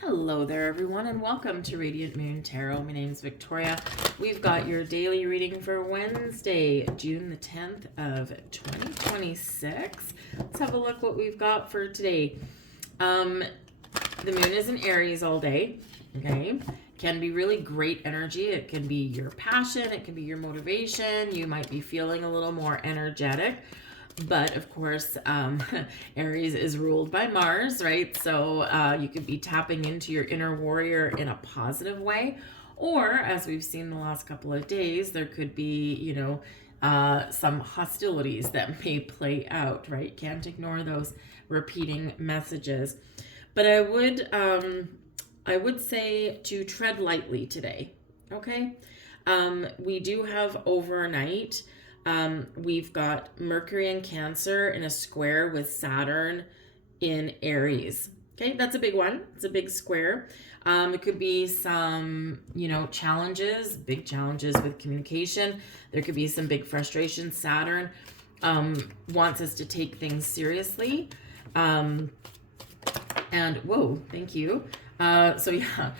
Hello there, everyone, and welcome to Radiant Moon Tarot. My name is Victoria. We've got your daily reading for Wednesday, June the 10th of 2026. Let's have a look what we've got for today. The moon is in Aries all day, okay? Can be really great energy. It can be your passion. It can be your motivation. You might be feeling a little more energetic. But of course, Aries is ruled by Mars, right? So you could be tapping into your inner warrior in a positive way. Or, as we've seen the last couple of days, there could be, some hostilities that may play out, right? Can't ignore those repeating messages. But I would say to tread lightly today, okay? We do have overnight. We've got Mercury in Cancer in a square with Saturn in Aries. Okay, that's a big one. It's a big square. It could be some, challenges, big challenges with communication. There could be some big frustrations. Saturn wants us to take things seriously. And whoa, thank you. Saturn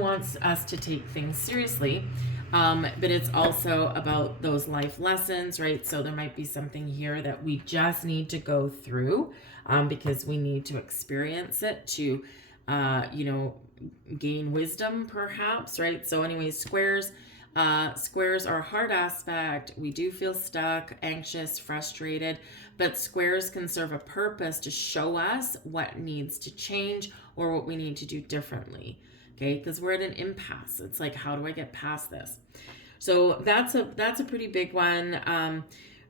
wants us to take things seriously. But it's also about those life lessons, right? So there might be something here that we just need to go through because we need to experience it to, gain wisdom perhaps, right? So anyways, squares are a hard aspect. We do feel stuck, anxious, frustrated, but squares can serve a purpose to show us what needs to change or what we need to do differently. Okay, because we're at an impasse. It's like, how do I get past this? So that's a pretty big one.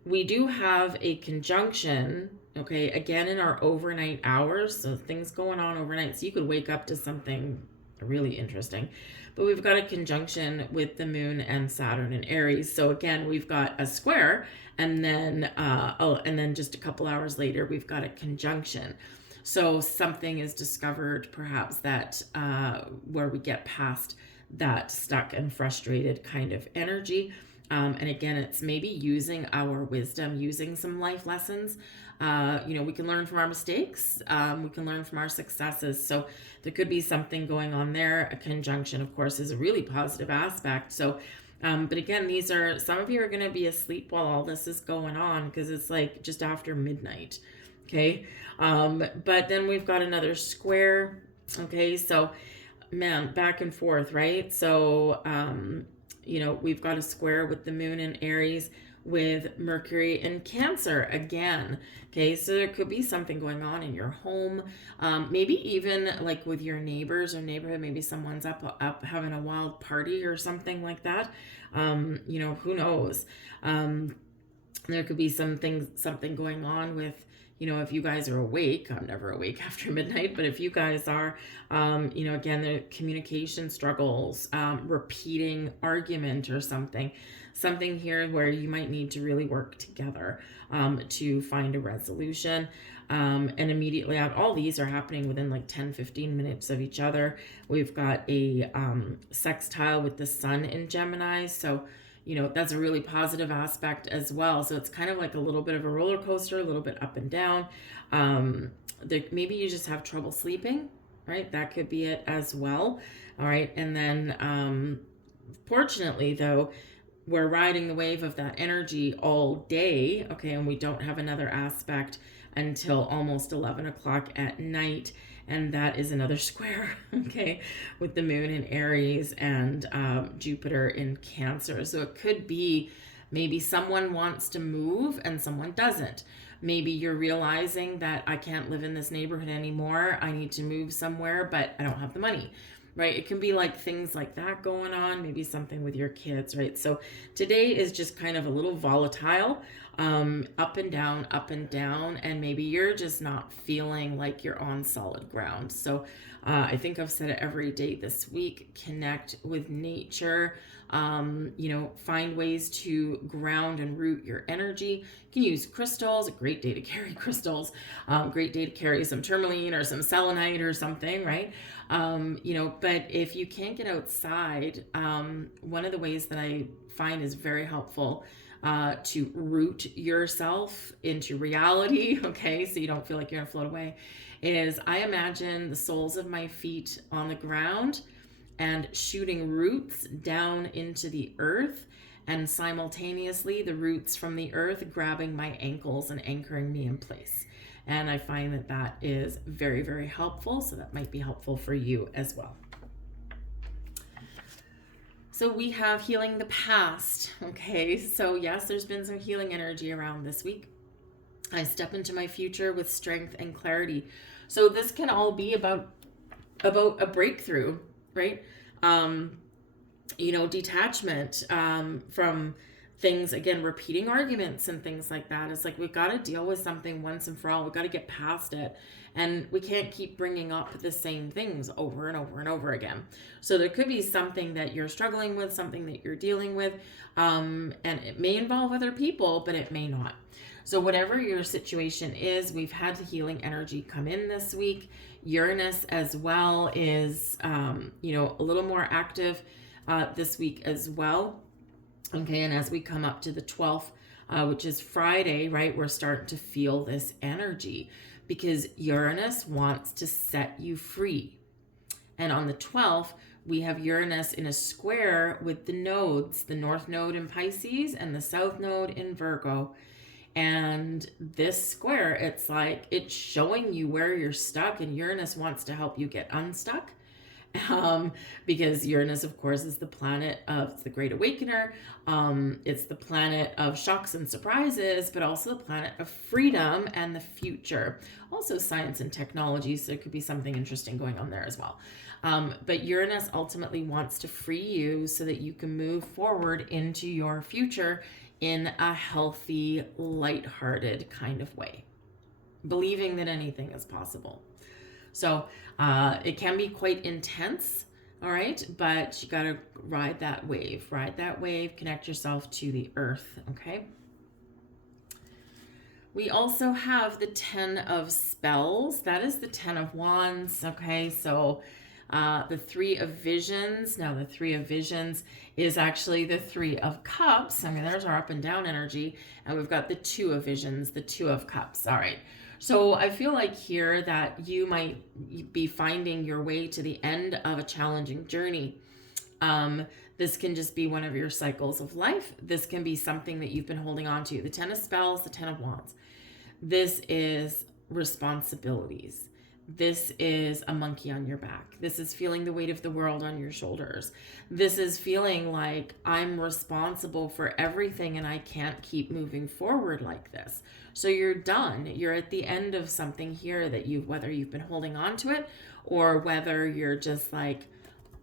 We do have a conjunction, okay, again in our overnight hours. So things going on overnight. So you could wake up to something really interesting. But we've got a conjunction with the moon and Saturn in Aries. So again, we've got a square, and then just a couple hours later, we've got a conjunction. So something is discovered, perhaps, that where we get past that stuck and frustrated kind of energy. And again, it's maybe using our wisdom, using some life lessons. We can learn from our mistakes. We can learn from our successes. So there could be something going on there. A conjunction, of course, is a really positive aspect. So, but again, some of you are going to be asleep while all this is going on because it's like just after midnight. Okay. But then we've got another square. Okay. So, man, back and forth, right? So, we've got a square with the moon in Aries with Mercury in Cancer again. Okay, so there could be something going on in your home, maybe even like with your neighbors or neighborhood. Maybe someone's up having a wild party or something like that. Who knows? There could be something going on with, if you guys are awake. I'm never awake after midnight, but if you guys are, again, the communication struggles, repeating argument or something here where you might need to really work together to find a resolution. And immediately out, all these are happening within like 10-15 minutes of each other. We've got a sextile with the sun in Gemini. So that's a really positive aspect as well. So it's kind of like a little bit of a roller coaster, a little bit up and down. Maybe you just have trouble sleeping, right? That could be it as well. All right. And then, fortunately, though, we're riding the wave of that energy all day. Okay. And we don't have another aspect until almost 11 o'clock at night. And that is another square, okay, with the moon in Aries and Jupiter in Cancer. So it could be maybe someone wants to move and someone doesn't. Maybe you're realizing that I can't live in this neighborhood anymore. I need to move somewhere, but I don't have the money, right? It can be like things like that going on, maybe something with your kids, right? So today is just kind of a little volatile, up and down, and maybe you're just not feeling like you're on solid ground. So I think I've said it every day this week: connect with nature, find ways to ground and root your energy. You can use crystals, a great day to carry crystals, great day to carry some tourmaline or some selenite or something, right? But if you can't get outside, one of the ways that I find is very helpful to root yourself into reality, okay, so you don't feel like you're gonna float away, is I imagine the soles of my feet on the ground and shooting roots down into the earth, and simultaneously the roots from the earth grabbing my ankles and anchoring me in place. And I find that that is very, very helpful. So that might be helpful for you as well. So we have healing the past. Okay, so yes, there's been some healing energy around this week. I step into my future with strength and clarity. So this can all be about a breakthrough, right? Detachment from things, again, repeating arguments and things like that. It's like, we got to deal with something once and for all. We got to get past it. And we can't keep bringing up the same things over and over and over again. So there could be something that you're struggling with, something that you're dealing with, and it may involve other people, but it may not. So whatever your situation is, we've had the healing energy come in this week. Uranus as well is, a little more active this week as well. Okay, and as we come up to the 12th, which is Friday, right, we're starting to feel this energy because Uranus wants to set you free. And on the 12th, we have Uranus in a square with the nodes, the North Node in Pisces and the South Node in Virgo. And this square, it's like it's showing you where you're stuck, and Uranus wants to help you get unstuck. Because Uranus, of course, is the planet of the Great Awakener. It's the planet of shocks and surprises, but also the planet of freedom and the future. Also science and technology, so there could be something interesting going on there as well. But Uranus ultimately wants to free you so that you can move forward into your future in a healthy, lighthearted kind of way, believing that anything is possible. So it can be quite intense, all right? But you got to ride that wave, connect yourself to the earth, okay? We also have the 10 of spells. That is the 10 of wands, okay? So the 3 of visions. Now the 3 of visions is actually the 3 of cups. I mean, there's our up and down energy. And we've got the 2 of visions, the 2 of cups, all right? So I feel like here that you might be finding your way to the end of a challenging journey. This can just be one of your cycles of life. This can be something that you've been holding on to. The 10 of spells, the 10 of wands. This is responsibilities. This is a monkey on your back. This is feeling the weight of the world on your shoulders. This is feeling like I'm responsible for everything and I can't keep moving forward like this. So you're done. You're at the end of something here that whether you've been holding on to it or whether you're just like,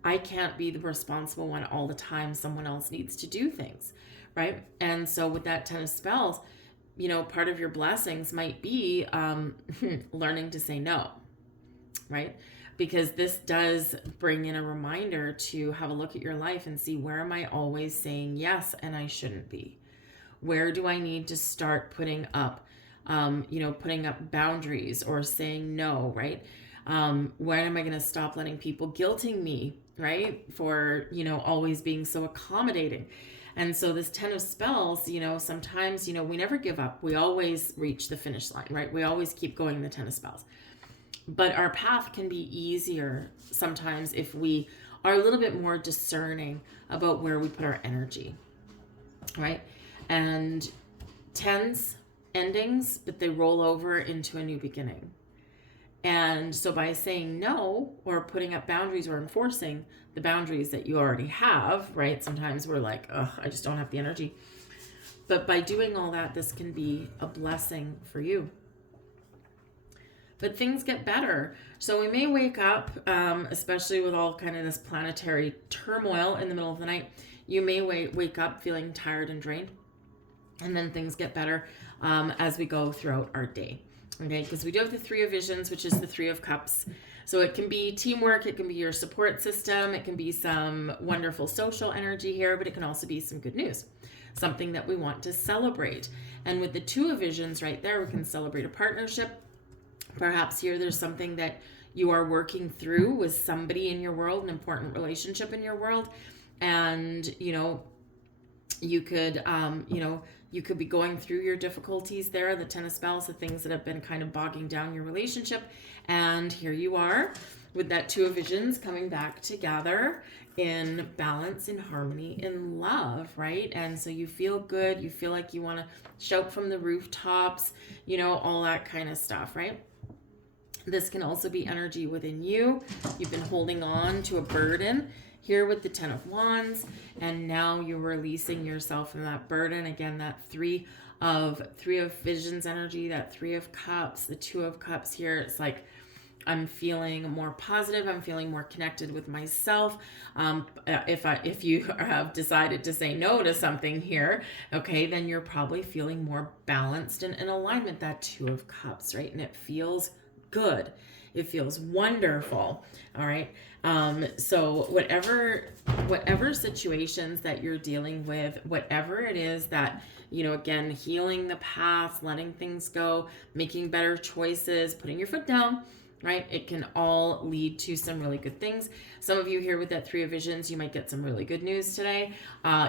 I can't be the responsible one all the time. Someone else needs to do things, right? And so with that 10 of spells, part of your blessings might be learning to say no. Right? Because this does bring in a reminder to have a look at your life and see, where am I always saying yes and I shouldn't be? Where do I need to start putting up boundaries or saying no, right? When am I going to stop letting people guilting me, right? For, always being so accommodating. And so this 10 of spells, sometimes, we never give up. We always reach the finish line, right? We always keep going the 10 of spells. But our path can be easier sometimes if we are a little bit more discerning about where we put our energy, right? And 10s, endings, but they roll over into a new beginning. And so by saying no or putting up boundaries or enforcing the boundaries that you already have, right? Sometimes we're like, I just don't have the energy. But by doing all that, this can be a blessing for you. But things get better. So we may wake up, especially with all kind of this planetary turmoil in the middle of the night, you may wake up feeling tired and drained. And then things get better as we go throughout our day. Okay, because we do have the 3 of visions, which is the 3 of cups. So it can be teamwork, it can be your support system, it can be some wonderful social energy here, but it can also be some good news, something that we want to celebrate. And with the 2 of visions right there, we can celebrate a partnership. Perhaps here there's something that you are working through with somebody in your world, an important relationship in your world. And, you could, You could be going through your difficulties there, the Ten of Spells, the things that have been kind of bogging down your relationship. And here you are with that Two of Visions coming back together in balance, in harmony, in love, right? And so you feel good. You feel like you want to shout from the rooftops, you know, all that kind of stuff, right? This can also be energy within you. You've been holding on to a burden here with the Ten of Wands, and now you're releasing yourself from that burden. Again, that three of Visions energy, that Three of Cups, the Two of Cups here. It's like, I'm feeling more positive. I'm feeling more connected with myself. If you have decided to say no to something here, okay, then you're probably feeling more balanced and in alignment. That Two of Cups, right? And it feels good. It feels wonderful. All right. So whatever situations that you're dealing with, whatever it is that, you know, again, healing the past, letting things go, making better choices, putting your foot down, right? It can all lead to some really good things. Some of you here with that Three of Visions, you might get some really good news today.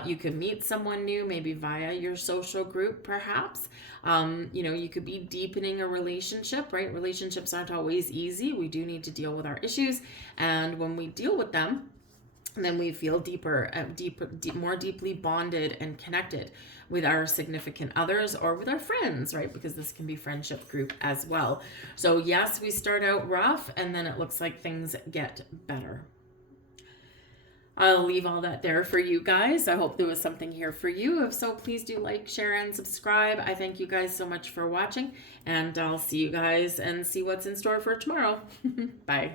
You could meet someone new, maybe via your social group, perhaps. You know, you could be deepening a relationship, right? Relationships aren't always easy. We do need to deal with our issues. And when we deal with them, then we feel more deeply bonded and connected with our significant others or with our friends, right? Because this can be friendship group as well. So yes, we start out rough and then it looks like things get better. I'll leave all that there for you guys. I hope there was something here for you. If so, please do like, share, and subscribe. I thank you guys so much for watching, and I'll see you guys and see what's in store for tomorrow. Bye.